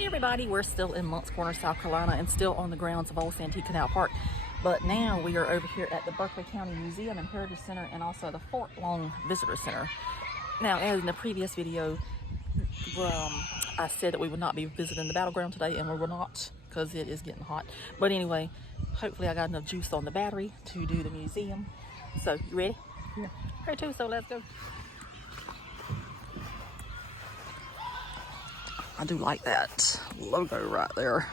Hey everybody, we're still in Moncks Corner, South Carolina, and still on the grounds of Old Santee Canal Park. But now we are over here at the Berkeley County Museum and Heritage Center, and also the Fort Long Visitor Center. Now, as in the previous video, I said that we would not be visiting the battleground today, and we will not, because it is getting hot. But anyway, hopefully I got enough juice on the battery to do the museum. So, you ready? Yeah. Her too, so let's go. I do like that logo right there.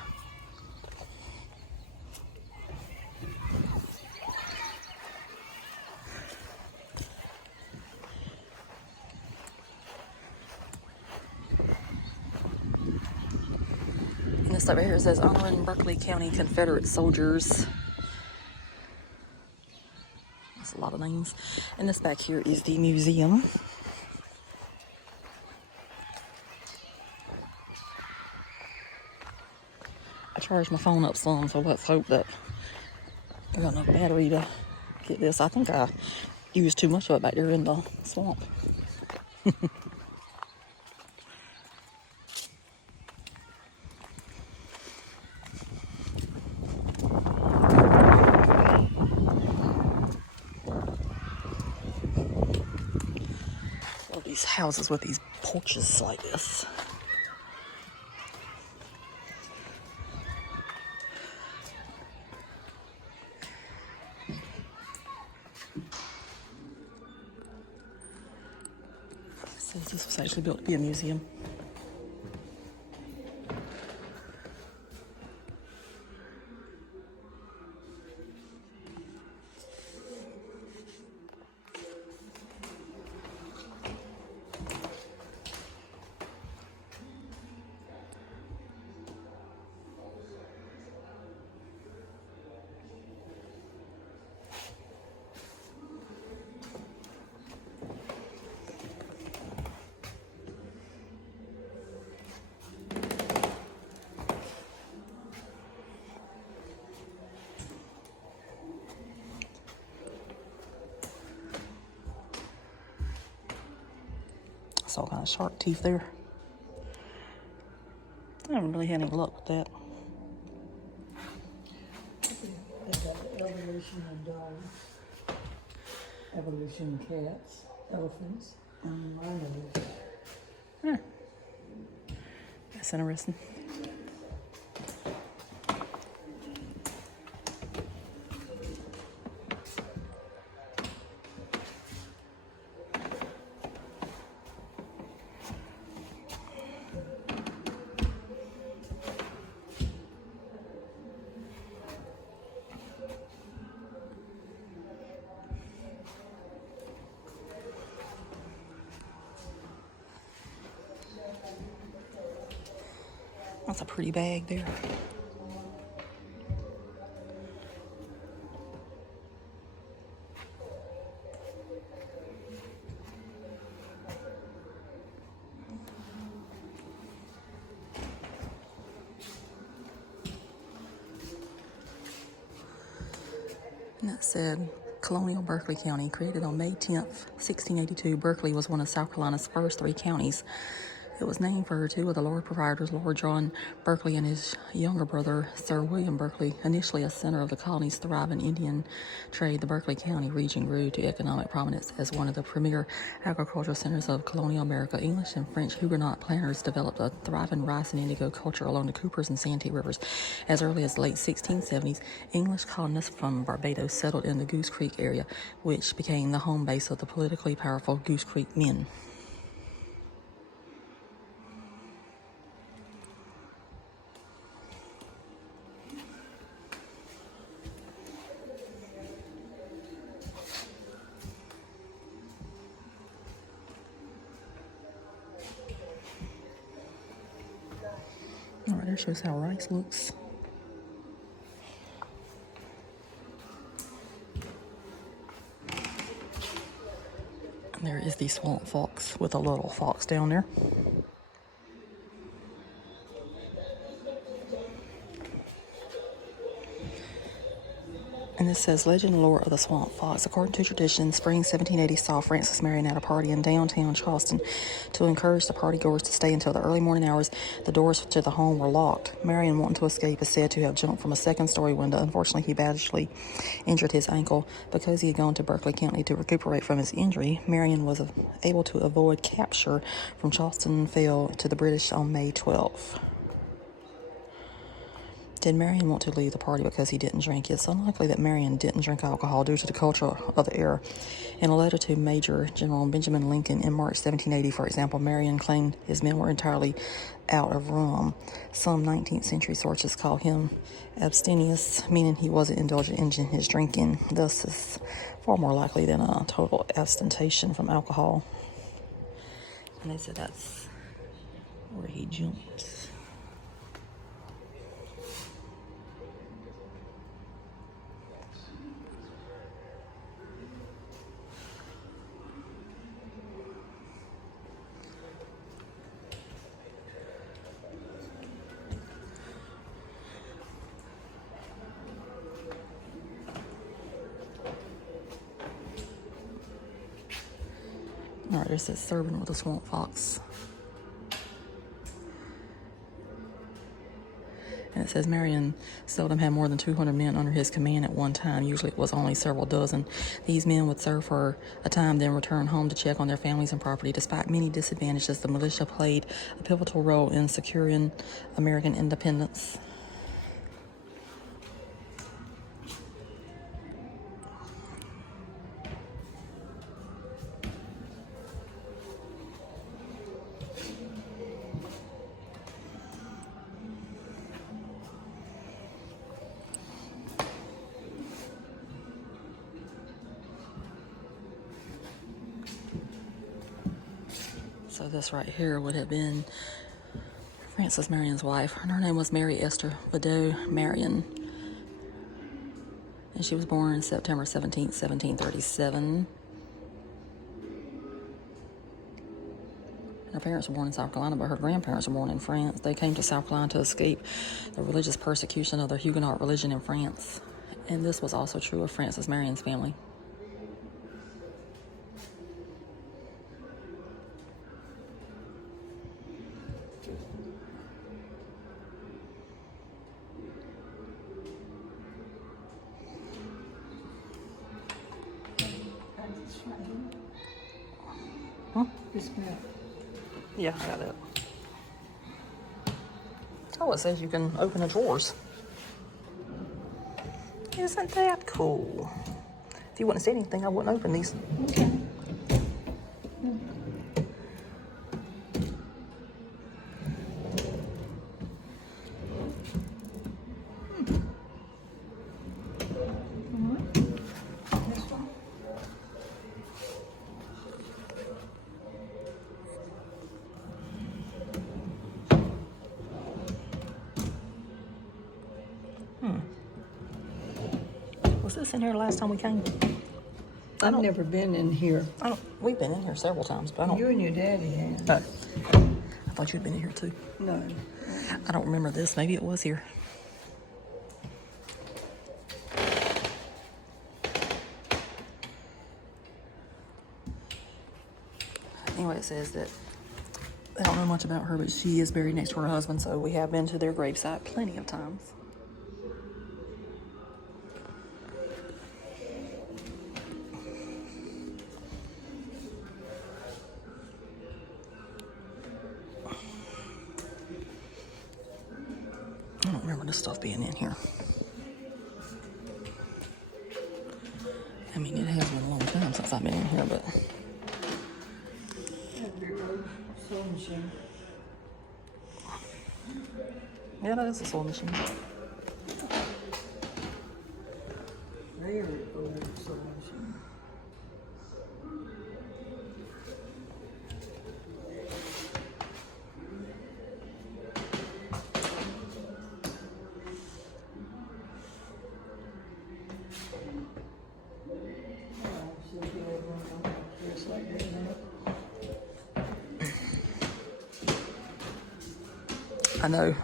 And this over here says honoring Berkeley County Confederate soldiers. That's a lot of names. And this back here is the museum. I charged my phone up some, so let's hope that I got enough battery to get this. I think I used too much of it back there in the swamp. All these houses with these porches like this. So this was actually built to be a museum. All kind of shark teeth there. I haven't really had any luck with that. Evolution of dogs, evolution of cats, elephants, and rhinos. That's interesting. That's a pretty bag there. And that said, Colonial Berkeley County, created on May 10th, 1682, Berkeley was one of South Carolina's first 3 counties. It was named for two of the Lord Proprietors, Lord John Berkeley and his younger brother, Sir William Berkeley. Initially a center of the colony's thriving Indian trade, the Berkeley County region grew to economic prominence as one of the premier agricultural centers of colonial America. English and French Huguenot planters developed a thriving rice and indigo culture along the Coopers and Santee rivers. As early as the late 1670s, English colonists from Barbados settled in the Goose Creek area, which became the home base of the politically powerful Goose Creek men. All right, there shows how rice looks. And there is the swamp fox with a little fox down there. And this says, legend and lore of the swamp fox. According to tradition, spring 1780 saw Francis Marion at a party in downtown Charleston. To encourage the partygoers to stay until the early morning hours, the doors to the home were locked. Marion, wanting to escape, is said to have jumped from a second-story window. Unfortunately, he badly injured his ankle. Because he had gone to Berkeley County to recuperate from his injury, Marion was able to avoid capture from Charleston and fell to the British on May 12th. Did Marion want to leave the party because he didn't drink? It's unlikely that Marion didn't drink alcohol due to the culture of the era. In a letter to Major General Benjamin Lincoln in March 1780, for example, Marion claimed his men were entirely out of rum. Some 19th century sources call him abstemious, meaning he wasn't indulgent in his drinking. Thus, is far more likely than a total abstention from alcohol. And they said that's where he jumped. All right, this is serving with a swamp fox. And it says Marion seldom had more than 200 men under his command at one time. Usually it was only several dozen. These men would serve for a time, then return home to check on their families and property. Despite many disadvantages, the militia played a pivotal role in securing American independence. So this right here would have been Francis Marion's wife. And her name was Mary Esther Vido Marion. And she was born September 17th, 1737. Her parents were born in South Carolina, but her grandparents were born in France. They came to South Carolina to escape the religious persecution of the Huguenot religion in France. And this was also true of Francis Marion's family. Huh? This map. Yeah, I got it. Oh, it says you can open the drawers. Isn't that cool? If you wouldn't say anything, I wouldn't open these. Okay. Was this in here last time we came? I've never been in here. We've been in here several times, but I don't. You and your daddy have. Oh. I thought you'd been in here too. No. I don't remember this. Maybe it was here. Anyway, it says that I don't know much about her, but she is buried next to her husband, so we have been to their gravesite plenty of times. I don't remember this stuff being in here. I mean, it has been a long time since I've been in here, but... Sewing machine. Yeah, that is a sewing machine. Very old sewing machine. I know.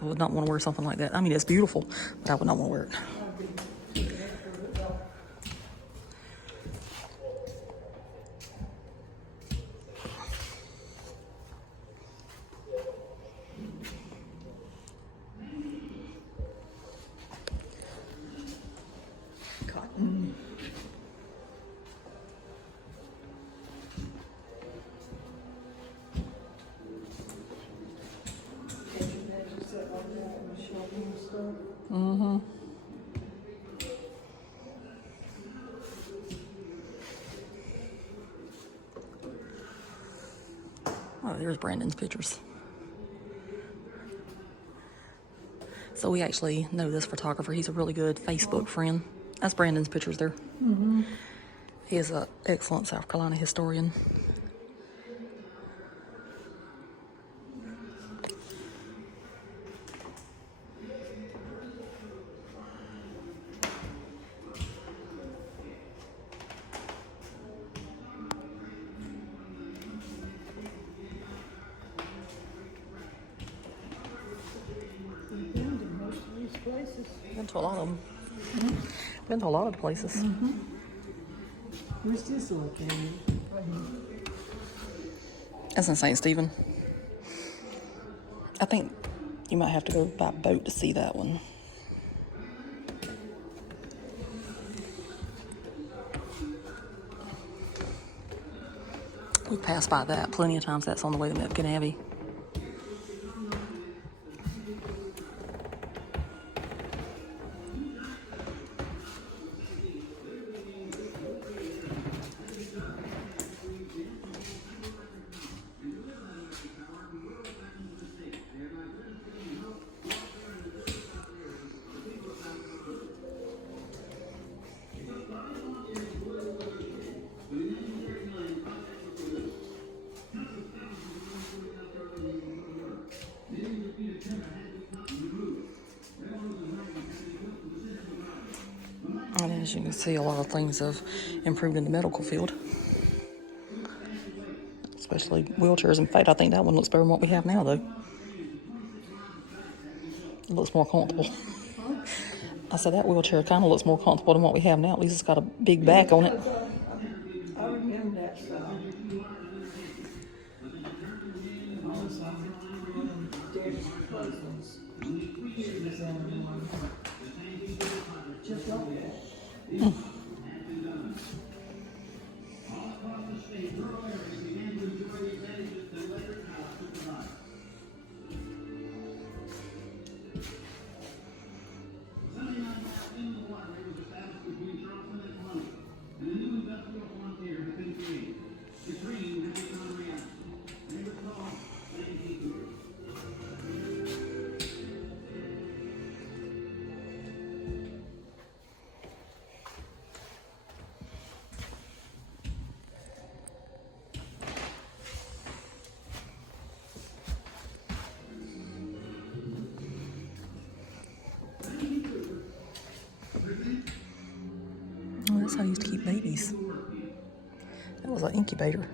I would not want to wear something like that. I mean, it's beautiful, but I would not want to wear it. there's Brandon's pictures. So we actually know this photographer. He's a really good Facebook friend. That's Brandon's pictures there. Mm-hmm. He is an excellent South Carolina historian. We've been to most of these places. Been to a lot of them. Been to a lot of the places. Where's this located? Right here. That's in St. Stephen. I think you might have to go by boat to see that one. We've passed by that plenty of times. That's on the way to Mepkin Abbey. And as you can see, a lot of things have improved in the medical field, especially wheelchairs. In fact, I think that one looks better than what we have now, though. It looks more comfortable. I said that wheelchair kind of looks more comfortable than what we have now. At least it's got a big back on it. I remember that style. Also, one of Daddy's cousins, she was in one. Just like that. Oh, that's how I used to keep babies. That was an incubator.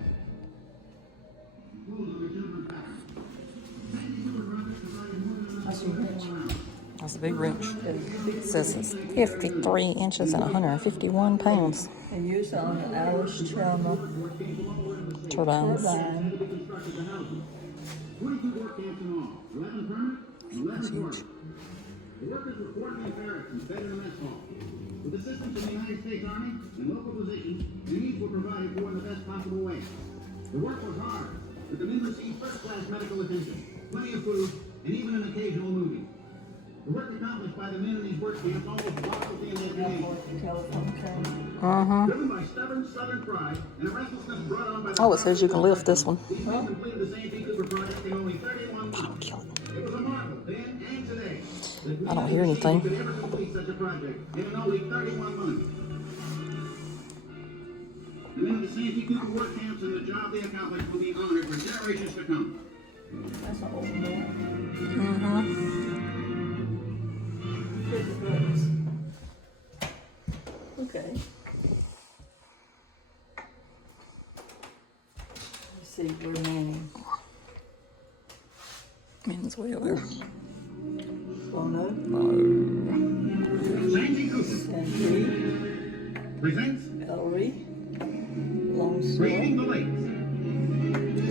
That's a wrench. That's a big wrench. It says it's 53 inches and 151 pounds. And used on an Irish Chelma Turbines. turbine. 22 work camps in all, 11 permanent and 11 That's huge. temporary. The workers were quartered in barracks and fed in a mess hall. With assistance from the United States Army and local physicians, their needs were provided for in the best possible way. The work was hard, but the men received first-class medical attention, plenty of food, and even an occasional movie. The work accomplished by the men in these work camps almost boggled the imagination. The telephone train. Driven by stubborn southern pride and a restlessness brought on by the Oh, it says you can lift this one. these men completed the Santee Cooper project in only 31 months. Don't kill it. It was a marvel then and today. that I don't hear anything. could ever complete such a project in only 31 months. The men of the Santee Cooper work camps and the job they accomplished will be honored for generations to come. That's an old man. Mm-hmm. Here's the buttons. Okay. Let's see, we're Manning. Means way over there. Bono. Santee Cooper Santee. presents Ellery. Creating the Longswell. Lakes.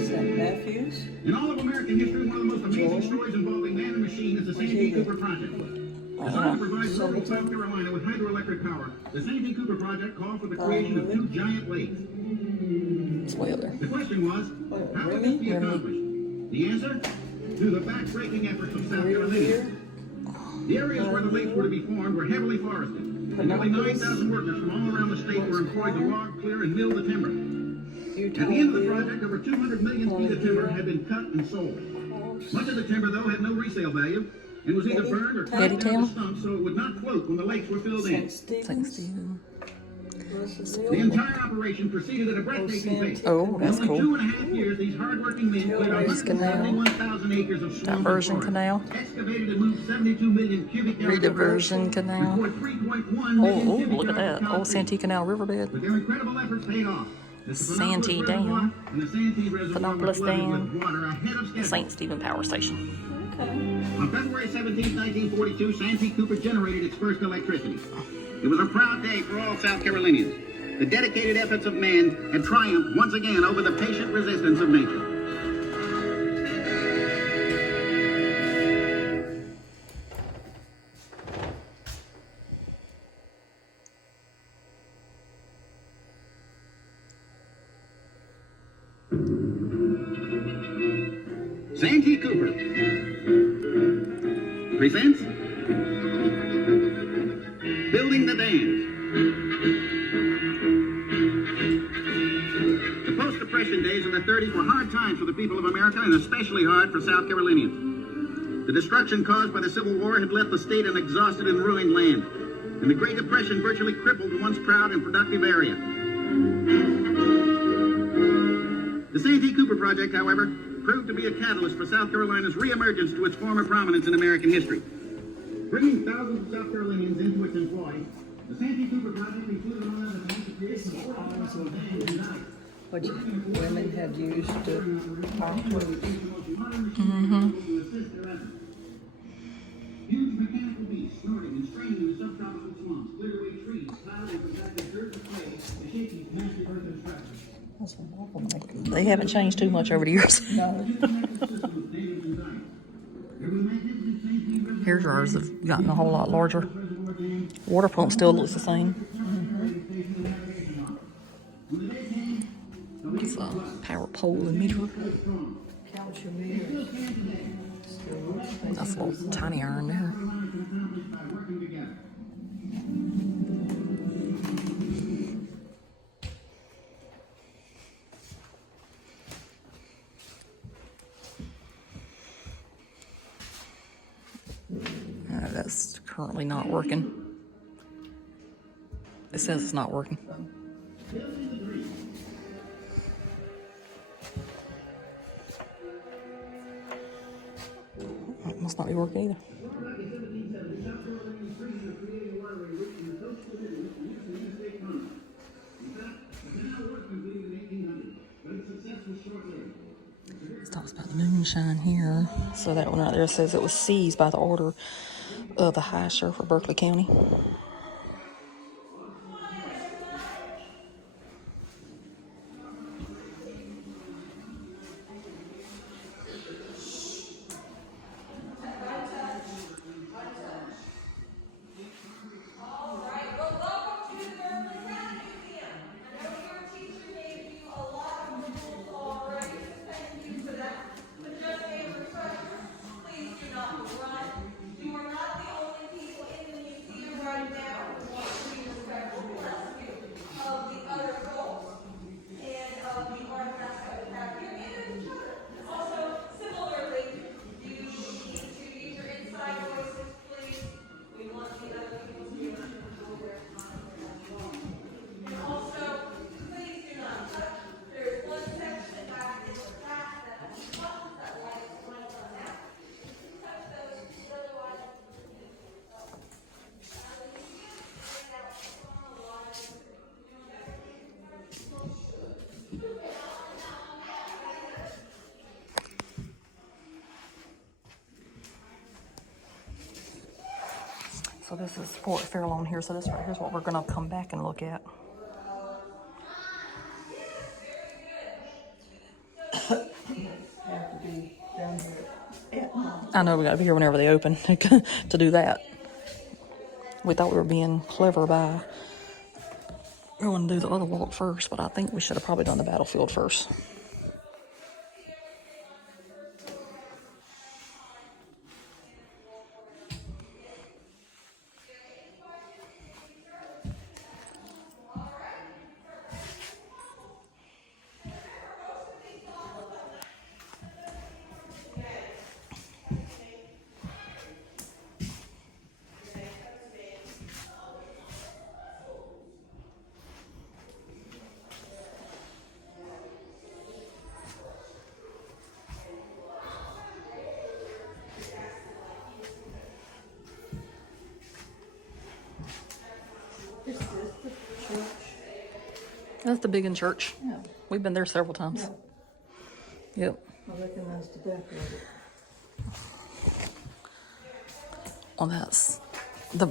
St. Matthews. In all of American history, one of the most amazing George. stories involving man and machine is the Santee he Cooper project. Designed to provide rural Sullivan. South Carolina with hydroelectric power, the Santee Cooper project called for the creation of 2 giant lakes. It's way over there. The question was, What, how could Remy? this be accomplished? The answer? Through the back-breaking efforts of South Here. Carolinians. The areas where the lakes were to be formed were heavily forested, and nearly 9,000 workers from all around the state were employed to log, clear, and mill the timber. At the end of the project, over 200 million feet of timber had been cut and sold. Much of the timber, though, had no resale value and was either burned or cut down to stumps so it would not float when the lakes were filled in. St. Stephen. The entire operation proceeded at a breathtaking pace. Oh, that's in only cool. 2.5 years, these hardworking men cleared 171,000 acres of swamp Diversion forest, canal. excavated and moved 72 million cubic yards of earth, Rediversion canal. and poured 3.1 million Oh, cubic look at yards of that. Old concrete. Santee Canal riverbed. But their incredible efforts paid off. The Santee Reservoir Dam. and the Santee Reservoir were Phenopolis flooded Dam. with water ahead of schedule. St. Stephen Power Station. On February 17, 1942, Santee Cooper generated its first electricity. It was a proud day for all South Carolinians. The dedicated efforts of man had triumphed once again over the patient resistance of nature. Santee Cooper presents Building the Dams. The post-Depression days of the 30s were hard times for the people of America and especially hard for South Carolinians. The destruction caused by the Civil War had left the state an exhausted and ruined land, and the Great Depression virtually crippled the once proud and productive area. The Santee Cooper project, however, proved to be a catalyst for South Carolina's reemergence to its former prominence in American history. Bringing thousands of South Carolinians into its employ, the Santee Cooper project included, among other things, the creation of 4,000 dams and dikes. Which women had used to pump food. Huge mechanical beasts snorting and straining in the subtropical swamps cleared away trees, plowed and compacted dirt and clay to shape these massive earthen structures. That's what awful like. They haven't changed too much over the years. No. Hair dryers have gotten a whole lot larger. Water pump still looks the same. It's a power pole and meter. Count your meters. That's a little tiny iron there. That's currently not working. It says it's not working. It must not be working either. It talks about the moonshine here. So that one right there says it was seized by the order of the High Sheriff of Berkeley County. So this is Fort Fairlawn here. So this right here is what we're going to come back and look at. Have to be down here. I know we got to be here whenever they open to do that. We thought we were being clever by going to do the other walk first, but I think we should have probably done the battlefield first. That's the Biggin Church. Yeah. We've been there several times. Yeah. Yep. I recognize the back of it. Well, that's the.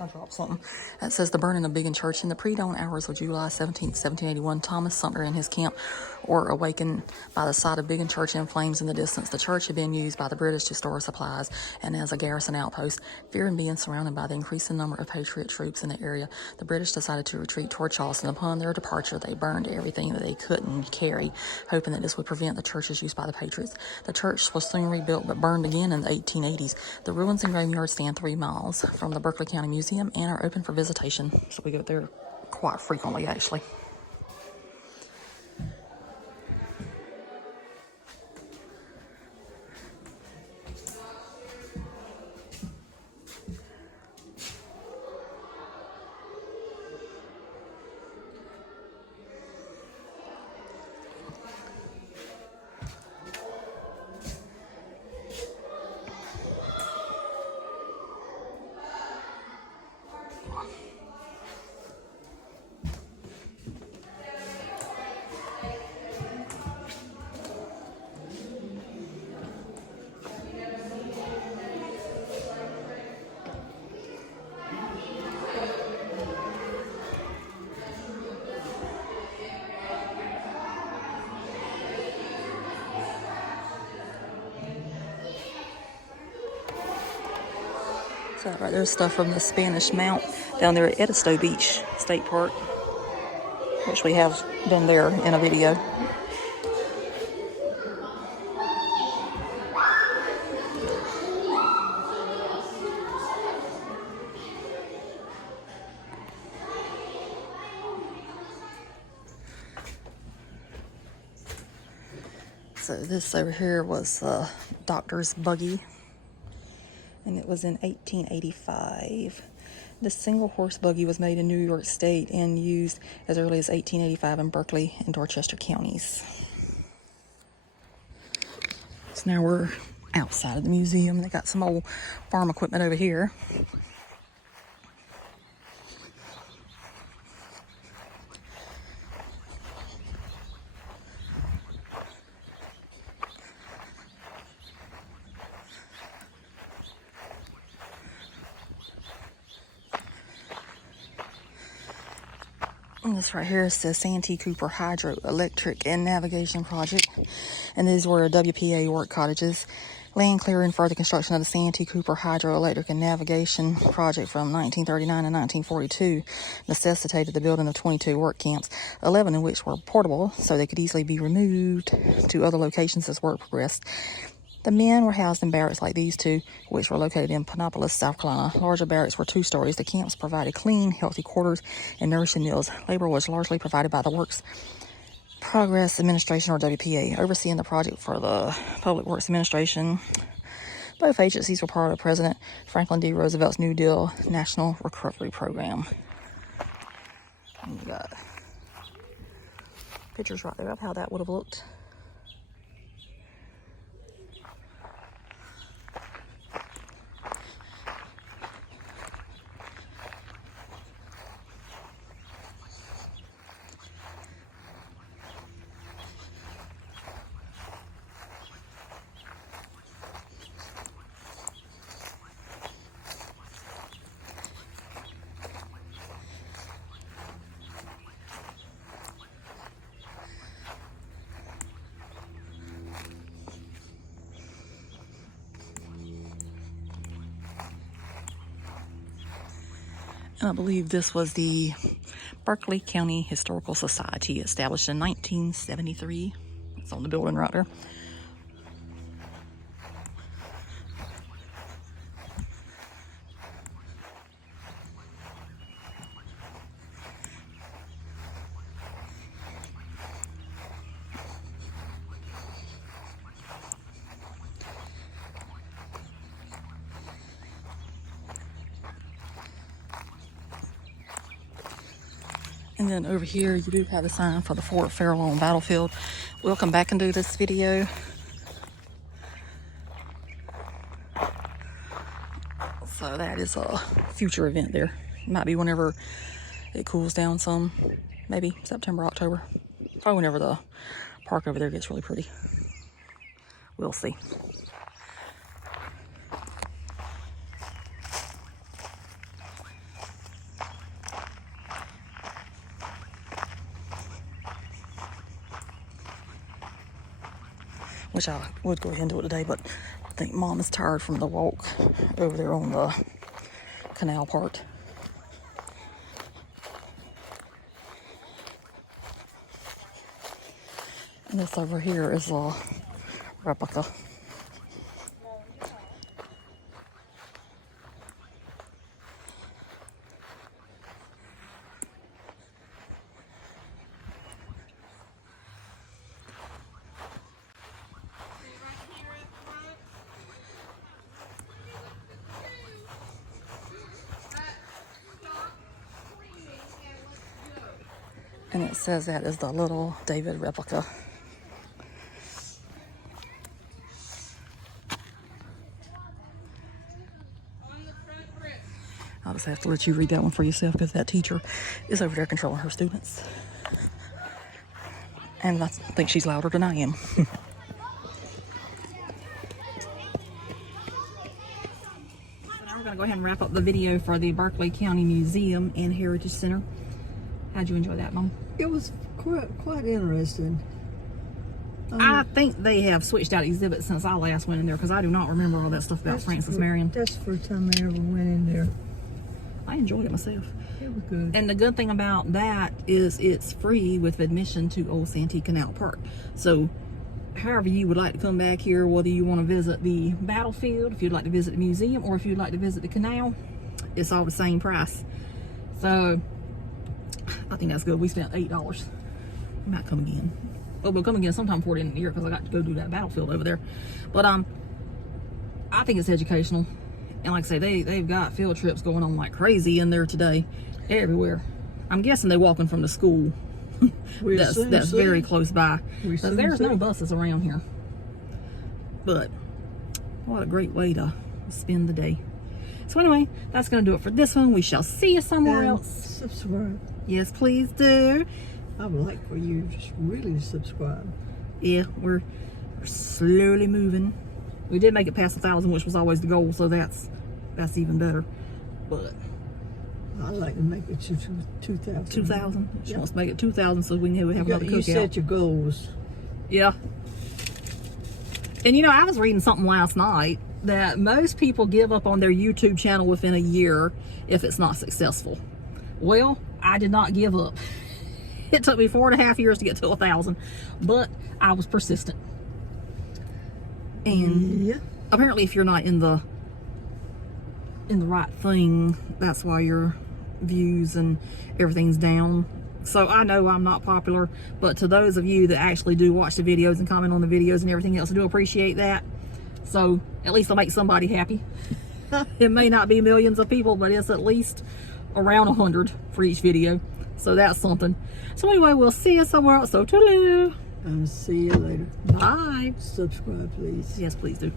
I dropped something. That says the burning of Biggin Church. In the pre-dawn hours of July 17th, 1781, Thomas Sumner and his camp were awakened by the sight of Biggin Church in flames in the distance. The church had been used by the British to store supplies and as a garrison outpost. Fearing being surrounded by the increasing number of Patriot troops in the area, the British decided to retreat toward Charleston. Upon their departure, they burned everything that they couldn't carry, hoping that this would prevent the church's use by the Patriots. The church was soon rebuilt but burned again in the 1880s. The ruins and graveyard stand 3 miles from the Berkeley County Museum and are open for visitation. So we go there quite frequently, actually. So right there's stuff from the Spanish Mount down there at Edisto Beach State Park, which we have been there in a video. So this over here was Doctor's Buggy, and it was in 1885. This single horse buggy was made in New York State and used as early as 1885 in Berkeley and Dorchester counties. So now we're outside of the museum. They got some old farm equipment over here. And this right here is the Santee Cooper Hydroelectric and Navigation Project. And these were WPA work cottages. Land clearing for the construction of the Santee Cooper Hydroelectric and Navigation Project from 1939 and 1942 necessitated the building of 22 work camps, 11 of which were portable, so they could easily be removed to other locations as work progressed. The men were housed in barracks like these two, which were located in Panopolis, South Carolina. Larger barracks were 2 stories. The camps provided clean, healthy quarters and nourishing meals. Labor was largely provided by the Works Progress Administration, or WPA, overseeing the project for the Public Works Administration. Both agencies were part of President Franklin D. Roosevelt's New Deal National Recovery Program. And you got pictures right there of how that would have looked. And I believe this was the Berkeley County Historical Society, established in 1973. It's on the building right there. And then over here, you do have a sign for the Fort Farallon Battlefield. We'll come back and do this video. So that is a future event there. It might be whenever it cools down some. maybe September, October. Probably whenever the park over there gets really pretty. We'll see. Wish I would go ahead and do it today, but I think Mom is tired from the walk over there on the canal part. And this over here is a replica. And it says that is the little David replica. I'll just have to let you read that one for yourself because that teacher is over there controlling her students. And I think she's louder than I am. So now we're going to go ahead and wrap up the video for the Berkeley County Museum and Heritage Center. How'd you enjoy that, Mom? It was quite interesting. I think they have switched out exhibits since I last went in there because I do not remember all that stuff about Francis Marion. That's the first time I ever went in there. I enjoyed it myself. It was good. And the good thing about that is it's free with admission to Old Santee Canal Park. So however you would like to come back here, whether you want to visit the battlefield, if you'd like to visit the museum, or if you'd like to visit the canal, it's all the same price. So I think that's good. We spent $8. I might come again. Well, we'll come again sometime before the end of the year because I got to go do that battlefield over there. But I think it's educational. And like I say, they've got field trips going on like crazy in there today, everywhere. I'm guessing they're walking from the school that's very close by. Because there's no buses around here. But what a great way to spend the day. So anyway, that's going to do it for this one. We shall see you somewhere else. Subscribe. Yes, please do. I would like for you to just really subscribe. Yeah, we're slowly moving. We did make it past 1,000, which was always the goal, so that's even better. But I'd like to make it to 2,000. 2,000. She wants to make it 2,000 so we can have another cookout. You set your goals. Yeah. And you know, I was reading something last night that most people give up on their YouTube channel within a year if it's not successful. Well, I did not give up. It took me 4.5 years to get to 1,000, but I was persistent. And yeah, apparently if you're not in the right thing, that's why your views and everything's down. So I know I'm not popular, but to those of you that actually do watch the videos and comment on the videos and everything else, I do appreciate that. So at least I'll make somebody happy. It may not be millions of people, but it's at least around 100 for each video. So that's something. So anyway, we'll see you somewhere else. So toodaloo. and see you later. Bye. Subscribe, please. Yes, please do.